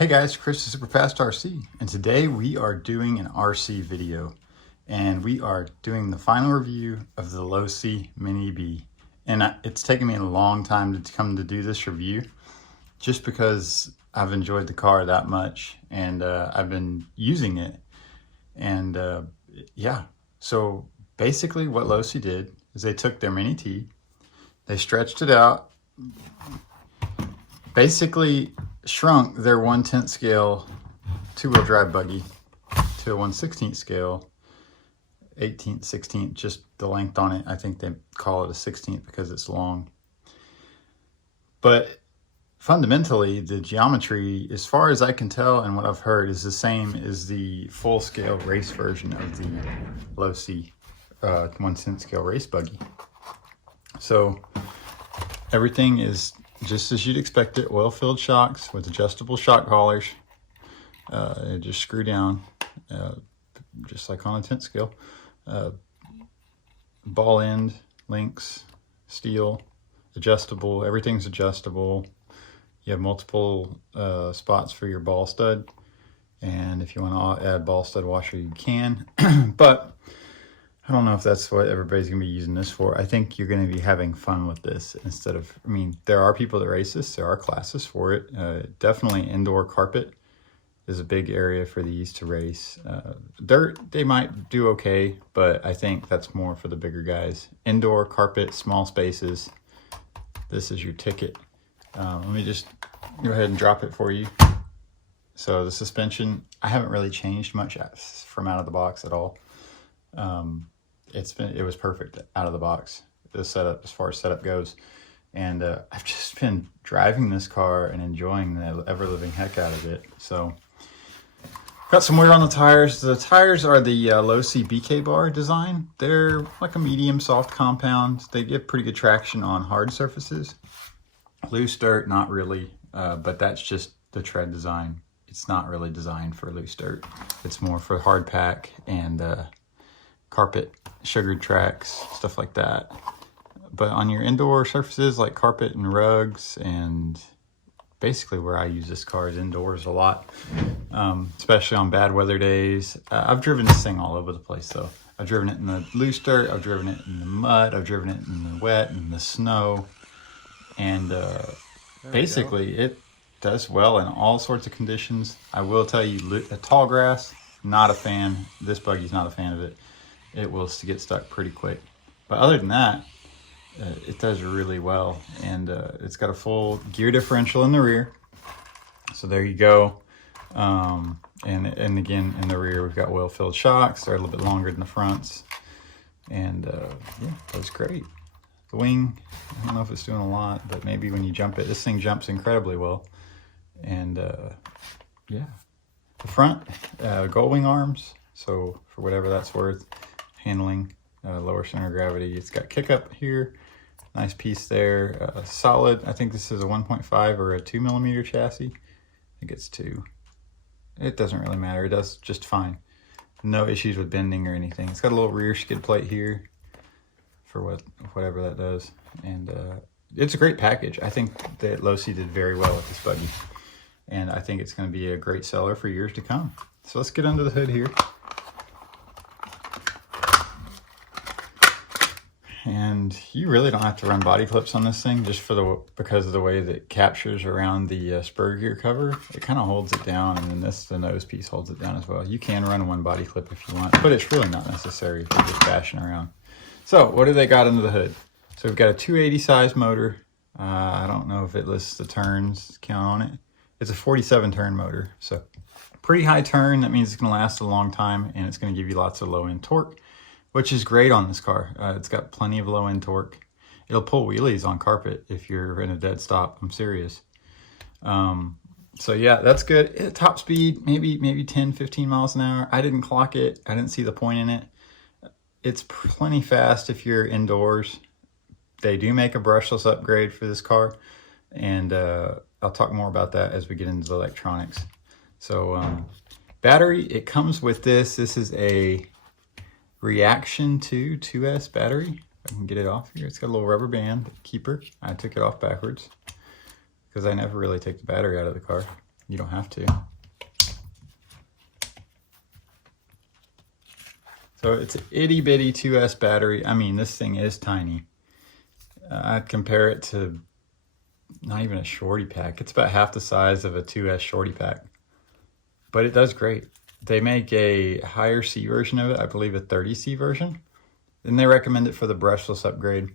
Hey guys, Chris is Superfast RC, and today we are doing an RC video, and we are doing the final review of the Losi Mini-B. And it's taken me a long time to come to do this review, just because I've enjoyed the car that much, and I've been using it. And yeah, so basically what Losi did is they took their Mini-T, they stretched it out, basically shrunk their 1/10 scale two-wheel drive buggy to a 1/16 scale, 18th, 16th, just the length on it. I think they call it a 16th because it's long. But fundamentally, the geometry, as far as I can tell and what I've heard, is the same as the full-scale race version of the Losi 1/10 scale race buggy. So everything is just as you'd expect it, oil-filled shocks with adjustable shock collars. Just screw down, just like on a 10th scale. Ball end links, steel, adjustable. Everything's adjustable. You have multiple spots for your ball stud, and if you want to add ball stud washer, you can. But I don't know if that's what everybody's going to be using this for. I think you're going to be having fun with this instead of, I mean, there are people that race this. There are classes for it. Definitely indoor carpet is a big area for these to race. Dirt, they might do okay, but I think that's more for the bigger guys. Indoor carpet, small spaces. This is your ticket. Let me just go ahead and drop it for you. So the suspension, I haven't really changed much from out of the box at all. It was perfect out of the box, the setup, as far as setup goes. And I've just been driving this car and enjoying the ever-living heck out of it. So got some wear on the tires. The tires are the Losi BK bar design. They're like a medium soft compound. They give pretty good traction on hard surfaces. Loose dirt, not really, but that's just the tread design. It's not really designed for loose dirt. It's more for hard pack and carpet, sugared tracks, stuff like that. But on your indoor surfaces like carpet and rugs, and basically where I use this car is indoors a lot, especially on bad weather days. I've driven this thing all over the place though. I've driven it in the loose dirt, I've driven it in the mud, I've driven it in the wet and the snow, and basically it does well in all sorts of conditions. I will tell you, tall grass, not a fan. This buggy's not a fan of it. It will get stuck pretty quick. But other than that, it does really well. And it's got a full gear differential in the rear. So there you go. And again, in the rear, we've got oil-filled shocks. They're a little bit longer than the fronts. And yeah, that's great. The wing, I don't know if it's doing a lot, but maybe when you jump it, this thing jumps incredibly well. And yeah, the front, gull wing arms. So for whatever that's worth, handling, lower center of gravity. It's got kick up here, nice piece there, solid. I think this is a 1.5 or a 2mm chassis. I think it's 2. It doesn't really matter. It does just fine. No issues with bending or anything. It's got a little rear skid plate here for whatever that does. And it's a great package. I think that Losi did very well with this buggy. And I think it's going to be a great seller for years to come. So let's get under the hood here. And you really don't have to run body clips on this thing, just because of the way that it captures around the spur gear cover. It kind of holds it down, and then the nose piece holds it down as well. You can run one body clip if you want, but it's really not necessary if you're just bashing around. So what do they got under the hood? So we've got a 280 size motor. I don't know if it lists the turns count on it. It's a 47 turn motor, so pretty high turn. That means it's going to last a long time, and it's going to give you lots of low end torque, which is great on this car. It's got plenty of low end torque. It'll pull wheelies on carpet if you're in a dead stop. I'm serious. So yeah, that's good. Top speed, maybe 10, 15 miles an hour. I didn't clock it. I didn't see the point in it. It's plenty fast if you're indoors. They do make a brushless upgrade for this car, and I'll talk more about that as we get into the electronics. So battery, it comes with this. This is a Reaction 2S battery. I can get it off here. It's got a little rubber band keeper. I took it off backwards because I never really take the battery out of the car. you don't have to. So it's an itty bitty 2S battery. I mean, this thing is tiny. I'd compare it to not even a shorty pack. It's about half the size of a 2S shorty pack, but it does great. They make a higher C version of it, I believe a 30C version. And they recommend it for the brushless upgrade.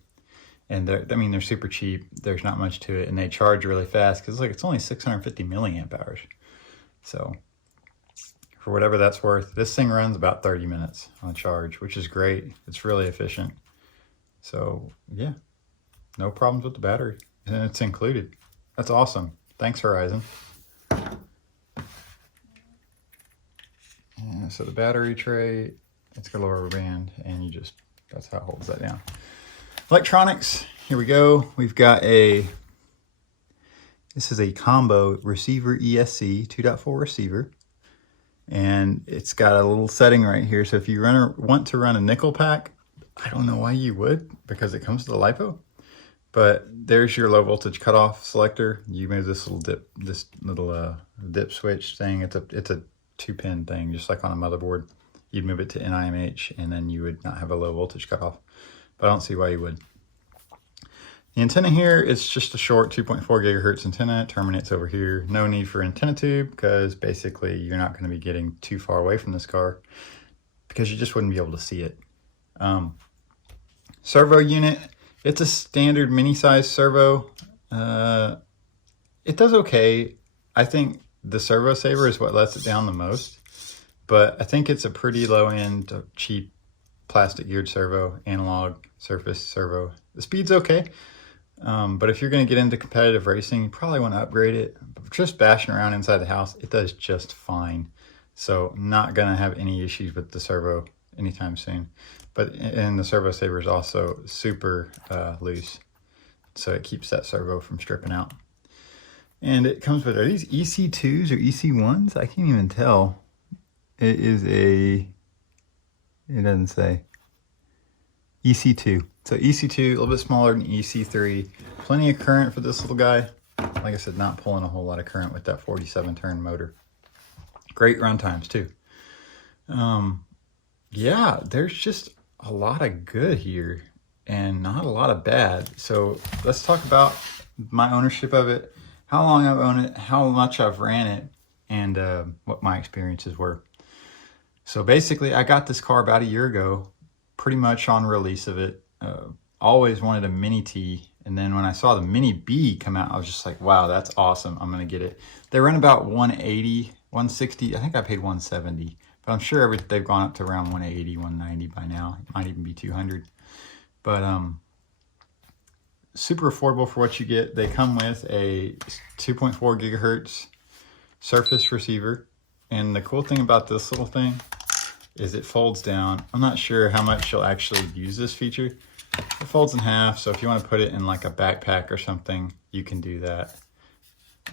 And they're super cheap. There's not much to it, and they charge really fast because it's only 650 milliamp hours. So for whatever that's worth, this thing runs about 30 minutes on charge, which is great. It's really efficient. So yeah, no problems with the battery, and it's included. That's awesome. Thanks, Horizon. Yeah, so the battery tray, it's got a rubber band, and that's how it holds that down. Electronics, here we go. We've got this is a combo receiver ESC 2.4 receiver. And it's got a little setting right here. So if you want to run a nickel pack, I don't know why you would, because it comes with a LiPo. But there's your low voltage cutoff selector. You move this little dip switch thing. It's a 2-pin thing, just like on a motherboard. You'd move it to NIMH, and then you would not have a low voltage cutoff. But I don't see why you would. The antenna here is just a short 2.4 gigahertz antenna. It terminates over here. No need for antenna tube, because basically you're not going to be getting too far away from this car, because you just wouldn't be able to see it. Servo unit, it's a standard mini-size servo. It does okay. I think the Servo Saver is what lets it down the most, but I think it's a pretty low-end, cheap plastic geared servo, analog surface servo. The speed's okay. But if you're going to get into competitive racing, you probably want to upgrade it. But just bashing around inside the house, it does just fine. So not going to have any issues with the servo anytime soon. And the Servo Saver is also super loose, so it keeps that servo from stripping out. And it comes with, are these EC2s or EC1s? I can't even tell. It doesn't say. EC2. So EC2, a little bit smaller than EC3. Plenty of current for this little guy. Like I said, not pulling a whole lot of current with that 47 turn motor. Great run times too. Yeah, there's just a lot of good here and not a lot of bad. So let's talk about my ownership of it, how long I've owned it, how much I've ran it, and what my experiences were. So basically, I got this car about a year ago, pretty much on release of it. Always wanted a Mini T, and then when I saw the Mini-B come out, I was just like, wow, that's awesome. I'm gonna get it. They run about 180, 160. I think I paid 170, but I'm sure they've gone up to around 180, 190 by now. It might even be 200. But super affordable for what you get. They come with a 2.4 gigahertz surface receiver, and the cool thing about this little thing is it folds down. I'm not sure how much you'll actually use this feature. It folds in half, so if you want to put it in like a backpack or something, you can do that.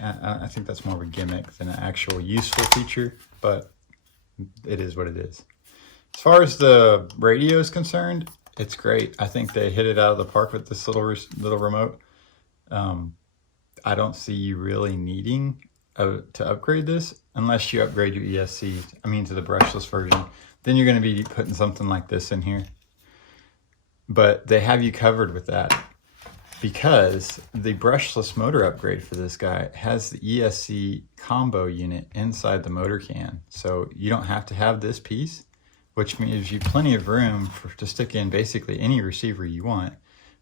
I think that's more of a gimmick than an actual useful feature, but it is what it is. As far as the radio is concerned, it's great. I think they hit it out of the park with this little remote. I don't see you really needing to upgrade this unless you upgrade your ESC, to the brushless version. Then you're going to be putting something like this in here. But they have you covered with that, because the brushless motor upgrade for this guy has the ESC combo unit inside the motor can. So you don't have to have this piece, which gives you plenty of room to stick in basically any receiver you want.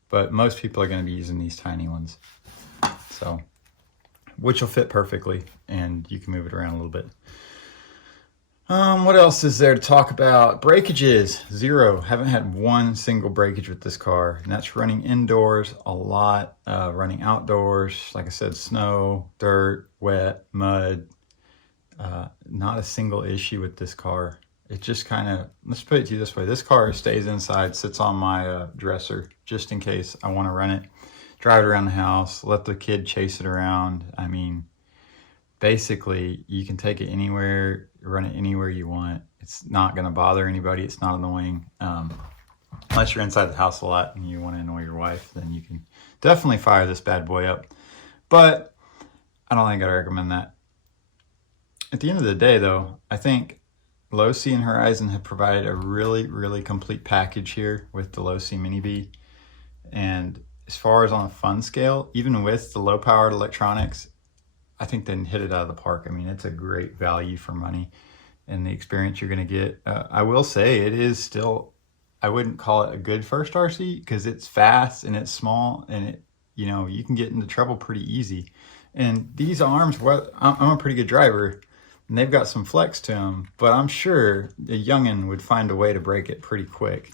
But most people are going to be using these tiny ones, so which will fit perfectly, and you can move it around a little bit. What else is there to talk about? Breakages, 0. Haven't had one single breakage with this car, and that's running indoors a lot, running outdoors, like I said, snow, dirt, wet, mud. Not a single issue with this car. It just kind of, let's put it to you this way. This car stays inside, sits on my dresser, just in case I want to run it, drive it around the house, let the kid chase it around. Basically, you can take it anywhere, run it anywhere you want. It's not going to bother anybody. It's not annoying. Unless you're inside the house a lot and you want to annoy your wife, then you can definitely fire this bad boy up. But I don't think I'd recommend that. at the end of the day, though, I think Losi and Horizon have provided a really, really complete package here with the Losi Mini-B. And as far as on a fun scale, even with the low-powered electronics, I think they hit it out of the park. I mean, it's a great value for money and the experience you're going to get. I will say it is still, I wouldn't call it a good first RC because it's fast and it's small and it, you know, you can get into trouble pretty easy. And these arms, I'm a pretty good driver and they've got some flex to them, but I'm sure a youngin would find a way to break it pretty quick.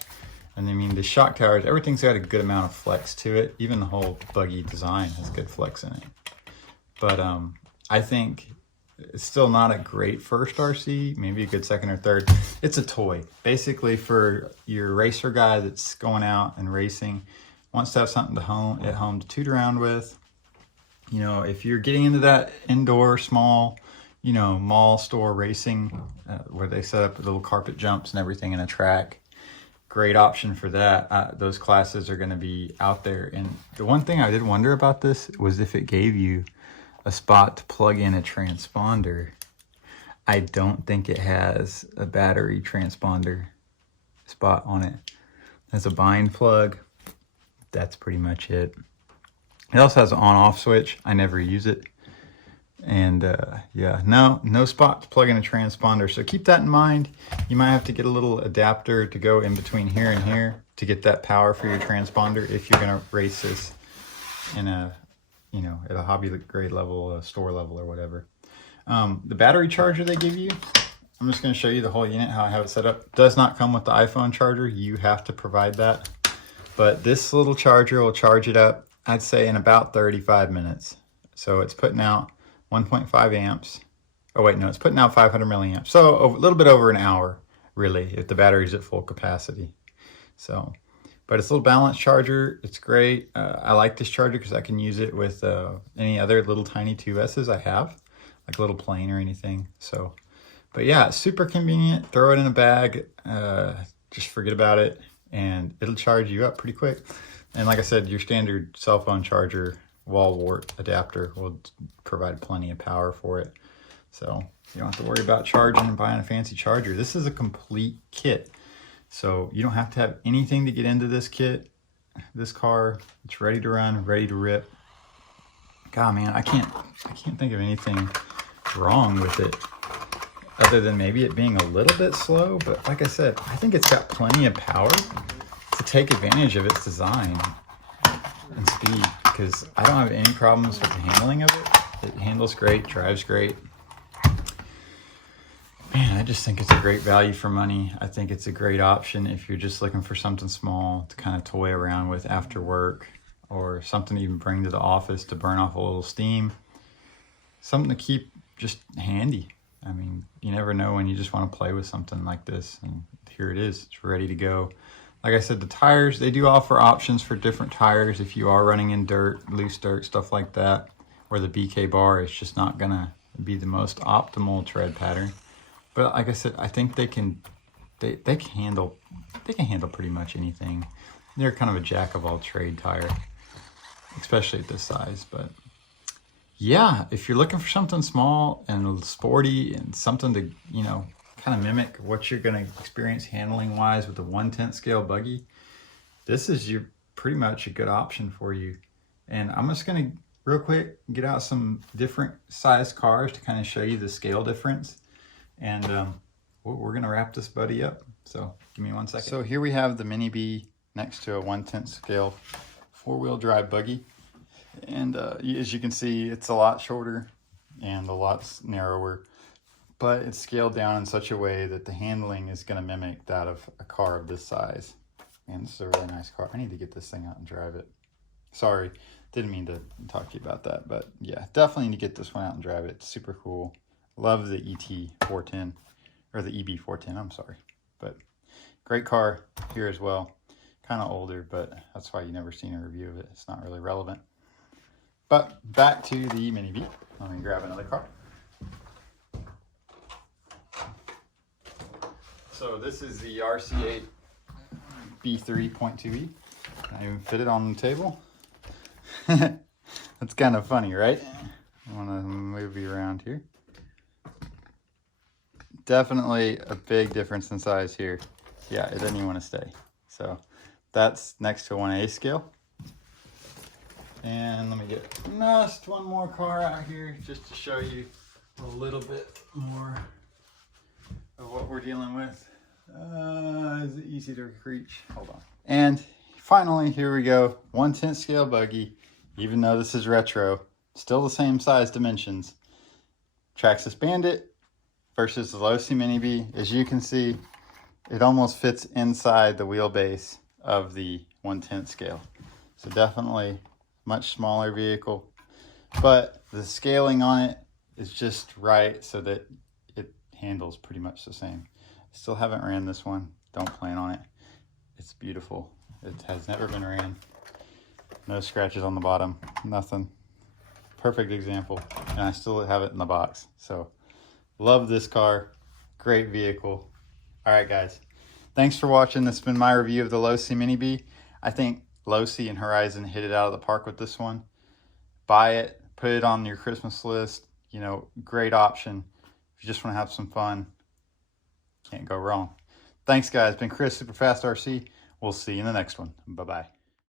And I mean, the shock towers, everything's got a good amount of flex to it. Even the whole Buggy design has good flex in it. But I think it's still not a great first RC, maybe a good second or third. It's a toy, basically for your racer guy that's going out and racing, wants to have something at home to toot around with. You know, if you're getting into that indoor small, you know, mall store racing where they set up little carpet jumps and everything in a track, great option for that. Those classes are going to be out there. And the one thing I did wonder about this was if it gave you a spot to plug in a transponder. I don't think it has a battery transponder spot on it. It has a bind plug. That's pretty much it. It also has an on-off switch. I never use it. And yeah, no spot to plug in a transponder. So keep that in mind. You might have to get a little adapter to go in between here and here to get that power for your transponder if you're going to race this in a, you know, at a hobby grade level, a store level or whatever. The battery charger they give you, I'm just going to show you the whole unit, how I have it set up. It does not come with the iPhone charger. You have to provide that. But this little charger will charge it up, I'd say, in about 35 minutes. So it's putting out 1.5 amps. Oh wait, no, it's putting out 500 milliamps. So a little bit over an hour, really, if the battery's at full capacity. So, but it's a little balanced charger. It's great. I like this charger because I can use it with any other little tiny 2S's I have, like a little plane or anything. So, but yeah, it's super convenient. Throw it in a bag, just forget about it, and it'll charge you up pretty quick. And like I said, your standard cell phone charger wall wart adapter will provide plenty of power for it. So you don't have to worry about charging and buying a fancy charger. This is a complete kit. So you don't have to have anything to get into this kit. This car, it's ready to run, ready to rip. God, man, I can't think of anything wrong with it other than maybe it being a little bit slow. But like I said, I think it's got plenty of power to take advantage of its design and speed, because I don't have any problems with the handling of it. It handles great, drives great. Man, I just think it's a great value for money. I think it's a great option if you're just looking for something small to kind of toy around with after work, or something to even bring to the office to burn off a little steam. Something to keep just handy. I mean, you never know when you just want to play with something like this, and here it is. It's ready to go. Like I said, the tires, they do offer options for different tires if you are running in dirt, loose dirt, stuff like that, where the BK bar is just not gonna be the most optimal tread pattern. But like I said, I think they can handle pretty much anything. They're kind of a jack of all trade tire, especially at this size. But yeah, if you're looking for something small and sporty and something to, you know, kind of mimic what you're going to experience handling wise with the 1/10 scale Buggy, this is pretty much a good option for you. And I'm just going to real quick get out some different size cars to kind of show you the scale difference, and we're going to wrap this buddy up. So give me 1 second. So here we have the Mini-B next to a 1/10 scale 4-wheel drive Buggy, and as you can see, it's a lot shorter and a lot narrower, but it's scaled down in such a way that the handling is going to mimic that of a car of this size. And this is a really nice car. I need to get this thing out and drive it. Sorry, didn't mean to talk to you about that, but yeah, definitely need to get this one out and drive it. It's super cool. Love the ET410, or the EB410, I'm sorry. But great car here as well. Kind of older, but that's why you never seen a review of it. It's not really relevant. But back to the Mini-B. Let me grab another car. So this is the RC8 B3.2E. I even fit it on the table. That's kind of funny, right? I want to move you around here. definitely a big difference in size here. Yeah, it doesn't even want to stay. So that's next to a 1/8 scale. And let me get just one more car out here just to show you a little bit more of what we're dealing with. Is it easy to reach? Hold on. And finally, here we go. 1/10 scale buggy. Even though this is retro, still the same size dimensions. Traxxas Bandit versus the Losi Mini-B. As you can see, it almost fits inside the wheelbase of the 1/10 scale. So definitely much smaller vehicle, but the scaling on it is just right so that it handles pretty much the same. Still haven't ran this one. Don't plan on it. It's beautiful. It has never been ran. No scratches on the bottom, nothing. Perfect example. And I still have it in the box. So love this car. Great vehicle. All right, guys. Thanks for watching. This has been my review of the Losi Mini-B. I think Losi and Horizon hit it out of the park with this one. Buy it, put it on your Christmas list. You know, great option. If you just want to have some fun, can't go wrong. Thanks, guys. Been Chris, Super Fast RC. We'll see you in the next one. Bye-bye.